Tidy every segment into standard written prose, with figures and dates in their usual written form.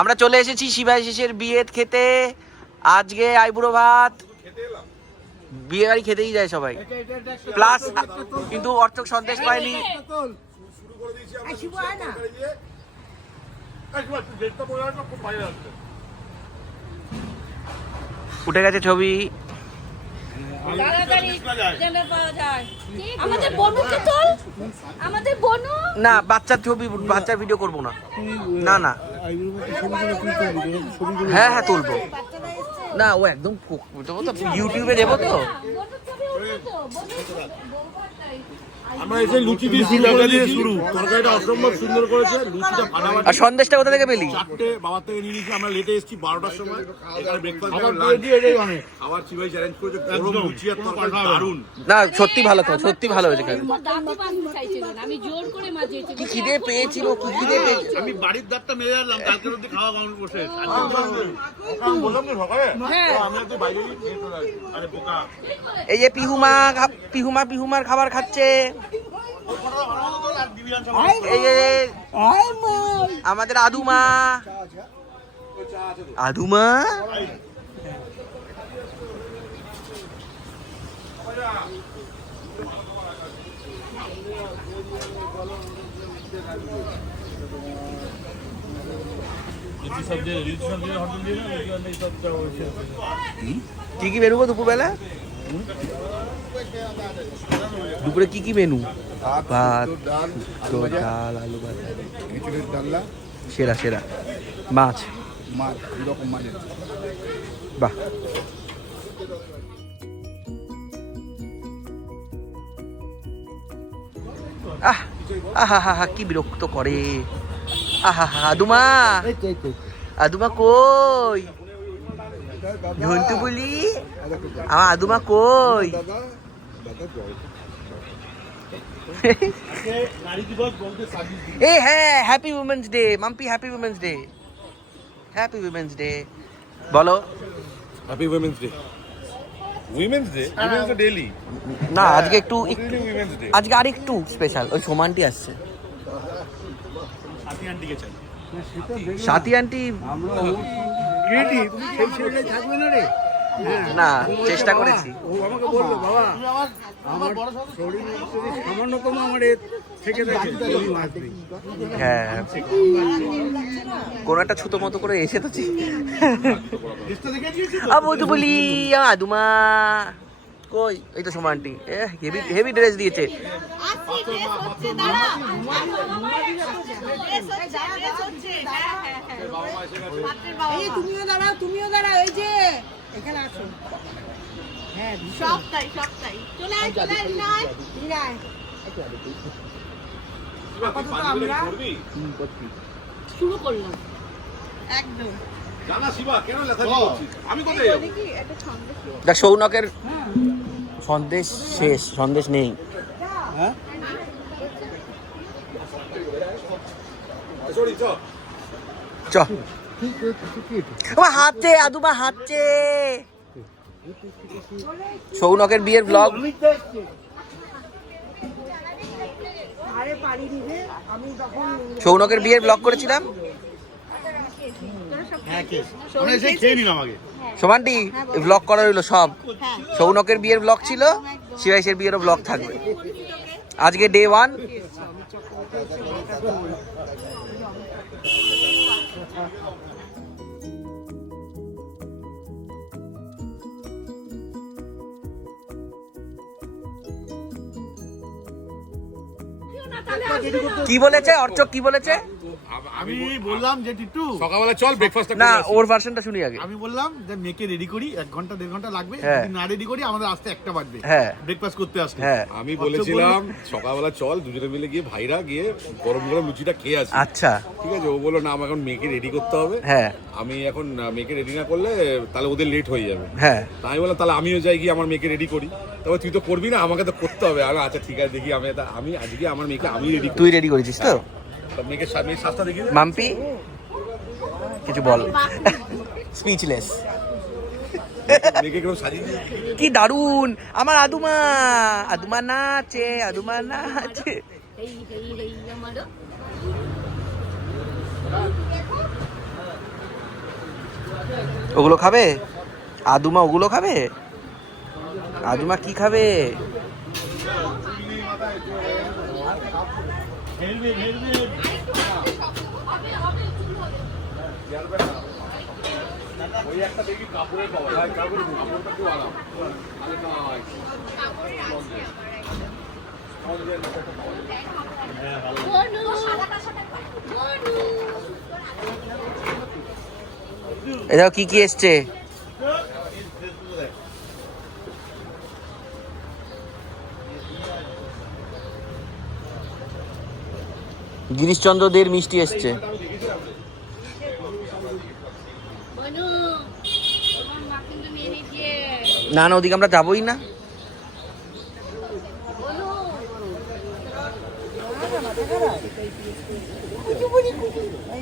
আমরা চলে এসেছি শিবাশিসের বিয়ে খেতে। আজকে আইবুড়ো ভাত, বিয়ে বাড়ি খেতেই যায় সবাই, প্লাস কিন্তু অর্থক সন্দেশ পায়নি। উঠে গেছে ছবি। না বাচ্চার ছবি, বাচ্চার ভিডিও করবো না। না না হ্যাঁ হ্যাঁ তুলবো না, ও একদম ইউটিউবে দেবো তো। আমরা এসে লুচি দিয়ে শুরু, তরকারিটা অসম্ভব সুন্দর করেছে, লুচিটা ফাটাফাটি। আর সন্দেশটা কোথা থেকে পেলি? চারটে বাবার থেকে নিয়ে নিয়েছি, আমরা লেটে এসেছি 12টার সময়। এখানে ব্রেকফাস্ট খাবার চিবাই চ্যালেঞ্জ করেছে, গরম লুচি আর তরকারি দারুণ। না সত্যি ভালো তো, সত্যি ভালো হয়েছে। কি খিদে পেয়েছিল, কি খিদে পেয়েছিল। আমি বাড়ির দাঁতটা মেরে আনলাম, কালকে অবধি খাওয়া কাউন্ট বসে বললাম না সকালে আমি একটু বাইরে খেয়ে চলে আসি। আরে বোকা, এই যে পিহুমার খাবার খাচ্ছে। এই যে আমাদের আদুমা কি কি মেনু গো দুপুরবেলা? দুপুরে কি কি মেনু? ভাত, ডাল, আলু ভাজা, খিচুড়ির ডালনা, সেরা সেরা মাছ, 2 রকম মাছ। বাহ। আহা কি বিরক্ত করে। আহা আদুমা কই? ঝন্টু বলি আমার আদুমা কই? এই হ্যাঁ, happy women's day Mampi, happy women's day, happy women's day বলো। Happy women's day. Women's day, women's day daily না আজকে একটু উইমেন্স ডে। আজকে আর একটু স্পেশাল। ওই সোমানটি আসছে, সাথী আন্টিকে চাই। সাথী আন্টি রেডি, তুমি সেই ছেলেটাই থাকবে না রে? না চেষ্টা করেছি। ও আমাকে বললো, বাবা আমার শরীর যদি সামান্যতম আমার থেকে থাকে তুমি আসবে। হ্যাঁ কোন একটা ছুতো মতো করে এসে তো তো বলি আদুমা কই? এই তো Soma aunty, heavy heavy dress দিয়েছে। তুমিও দাঁড়াও, এই যে এখানে আসো। হ্যাঁ সবটাই চলে আয়। আমরা শুরু করলাম একদম। জানা শিবা কেন লেখালেখি করছিস? আমি কোথায় যাব? দেখ সৌনকের সন্দেশ শেষ, সন্দেশ নেই। হ্যাঁ সরি চ চ হাঁটছে আদুমা হাঁটছে। সৌনকের বিয়ের ব্লগ। সৌনকের বিয়ের ব্লগ করেছিলাম। সোমান্টি ব্লগ করা রইলো সব। সৌনকের বিয়ের ব্লগ ছিল, শিবাইশের বিয়েরও ব্লগ থাকবে। আজকে ডে 1। কি বলেছে অর্চক, কি বলেছে? আমি বললাম যে টিটু সকালবেলা চল ব্রেকফাস্ট না, ওর ভার্সনটা শুনি আগে। আমি বললাম যে মেয়েকে রেডি করি, 1 ঘন্টা 1.5 ঘন্টা লাগবে, হ্যাঁ। যদি না রেডি করি আমাদের আসতে 1টা বাজবে ব্রেকফাস্ট করতে আসতে। হ্যাঁ আমি বলেছিলাম সকালবেলা চল দুজনে মিলে গিয়ে ভাইরা গিয়ে গরম গরম লুচিটা খেয়ে আসি। আচ্ছা ঠিক আছে, ও বললো না আমার এখন মেয়েকে রেডি করতে হবে। হ্যাঁ আমি এখন মেয়েকে রেডি না করলে তাহলে ওদের লেট হয়ে যাবে। হ্যাঁ তাই আমি বললাম তাহলে আমিও যাই গিয়ে আমার মেয়েকে রেডি করি। তবে তুই তো করবি না, আমাকে তো করতে হবে। আমি আচ্ছা ঠিক আছে দেখি, আমি আজকে আমার মেয়েকে আমি রেডি। তুই রেডি করেছিস তো? মেয়েকে সাজটা দেখি। মাম্পি কিছু বল। স্পিচলেস। মেয়েকে কেমন সাজিয়ে কি দারুন আমার আদুমা। আদুমা নাচে, আদুমা নাচে। ওগুলো খাবে? আদুমা ওগুলো খাবে? আদুমা কি খাবে? ওই একটা দেখি কাপড়ের পাওয়া যায়, কাপড়ের কাপড়টা একটু আরাম। এটা কি কি এসছে? গিরিশচন্দ্রদের মিষ্টি এসছে। না না, ওদিকে আমরা যাবোই না।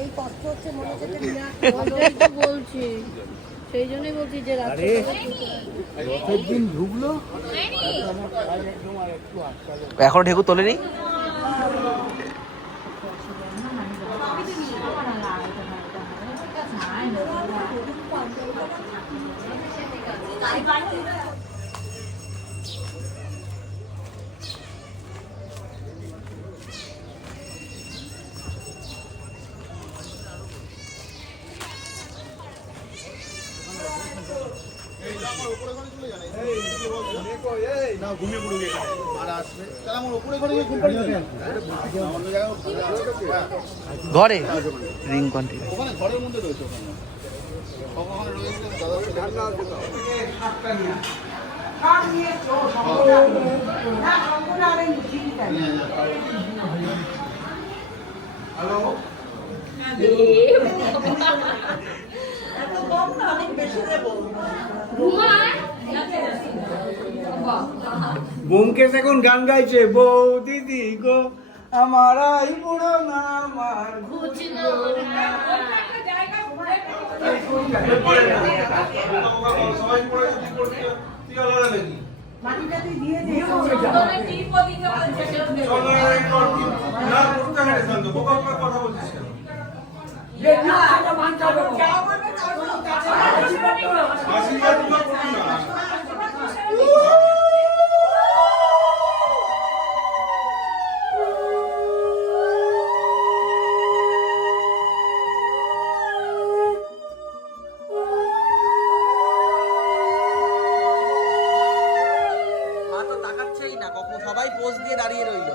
এই কষ্ট হচ্ছে মনে হচ্ছে বলছি, সেই জন্যই বলছি যে রাত্রে রথের দিন ঢুকলো এখনো ঢেকুর তোলেনি। ঘরে রিং কন্টিনিউ। ঘরের মধ্যে রয়েছে ব্যোমকেশ এখন গান গাইছে, বউ দিদি গো আমার আই বুড়ো না আমার মা তো তাকাচ্ছেই না, কখন সবাই পোজ দিয়ে দাঁড়িয়ে রইল।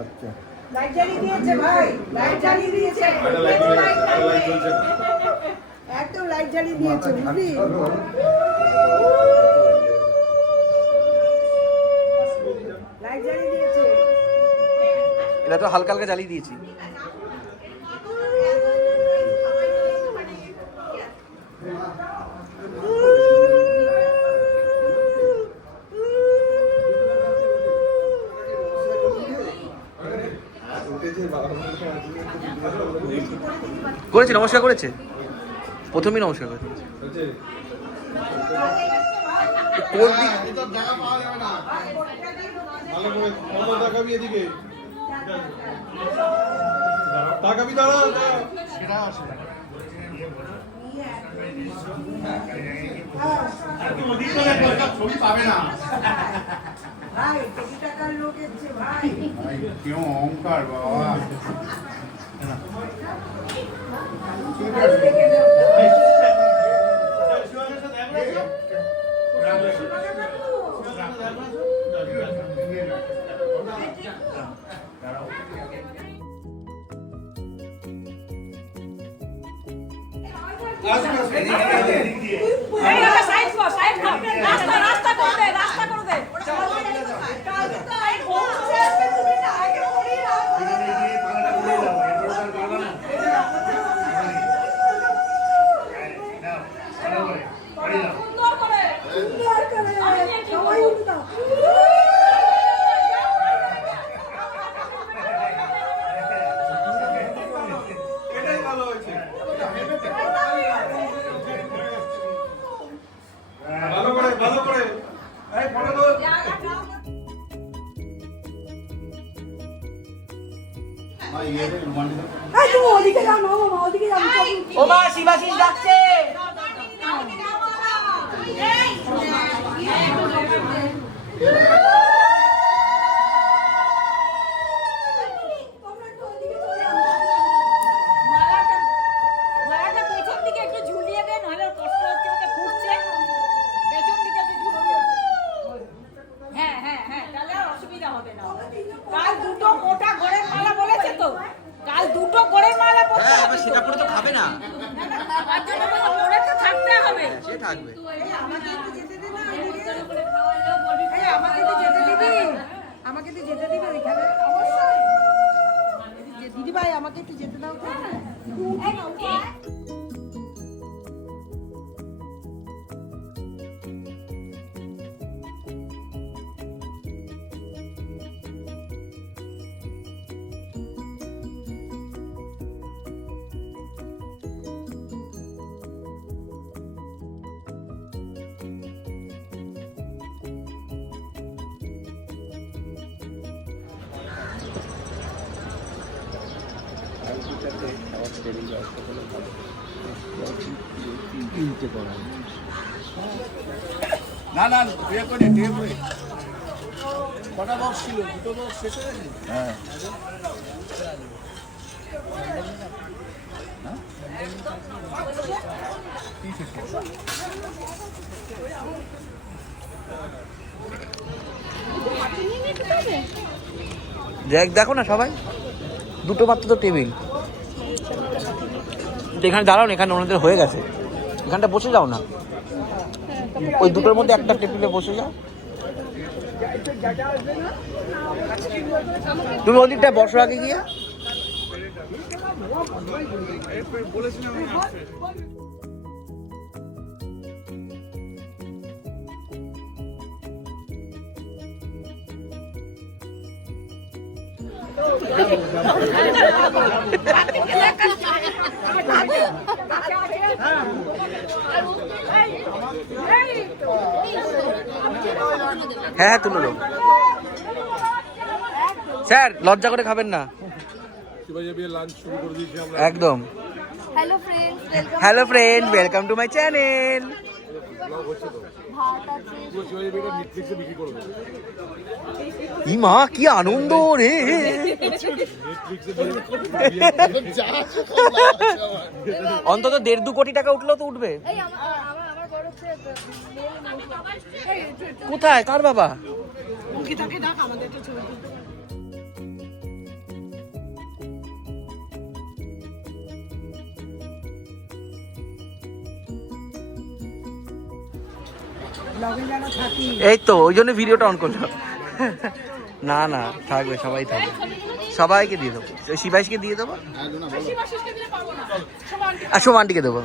আচ্ছা লাইট জ্বালিয়ে দিয়েছে ভাই, লাইট জ্বালিয়ে দিয়েছে, একদম লাইট জ্বালিয়ে দিয়েছে, বুঝলি? লাইট জ্বালিয়ে দিয়েছে। এটা তো হালকা হালকা জ্বালিয়ে দিয়েছি। করেছে, নমস্কার করেছে, প্রথমেই নমস্কার করেছে। কোন দিক ছবি পাবে না ভাই, কোটি টাকার লোক এসছে ভাই। কেউ অহংকার বাবা। ওদিকে যাও না মামা, ওদিকে যাও। ও মা, শিবাশিস ডাকছে। মালাটা পেছন দিকে একটু ঝুলিয়ে দে, নাহলে ওর কষ্ট হচ্ছে, ওকে ফুটছে। পেছন দিকে একটু ঝুলিয়ে দে। হ্যাঁ হ্যাঁ হ্যাঁ, তাহলে আর অসুবিধা হবে না। কাল দুটো মোটা ঘরের মালা বলেছে তো, কাল দুটো ঘরের মালা বলতে হ্যাঁ, হবে তো। সেটা পরে তো খাবে না। তার জন্য তো পরে তো থাকতে হবে। সে থাকবে। আমাকে একটু যেতে দে না, এই আমাকে একটু যেতে দিবি, আমাকে একটু যেতে দিবি ওইখানে। অবশ্যই দিদি ভাই, আমাকে একটু যেতে দাও তো। না না, বিয়ে করে টেপ হয়ে কটা বক্স ছিল? দুটো বক্স শেষ হয়ে গেছে। হ্যাঁ, দেখো না সবাই, দুটো মাত্র তো টেবিল। এখানে দাঁড়াও না, এখানে ওনাদের হয়ে গেছে, এখানটা বসে যাও না, ওই দুটোর মধ্যে একটা টেবিলে বসে যাও। তুমি ওদিকটা বসো আগে গিয়ে। হ্যাঁ হ্যাঁ, তুলে লো স্যার, লজ্জা করে খাবেন না একদম। Hello friend, welcome to my channel. ইমা কি আনন্দ রে, অন্তত 1.5-2 কোটি টাকা উঠলেও তো উঠবে। কোথায়, কার বাবা? ব্লগে যারা থাকি এই তো ওই জন্য ভিডিওটা অন করলাম। না না থাকবে, সবাই থাকবে, সবাইকে দিয়ে দেবো, ওই শিবাইশকে দিয়ে দেবো আর সোমানটিকে দেবো।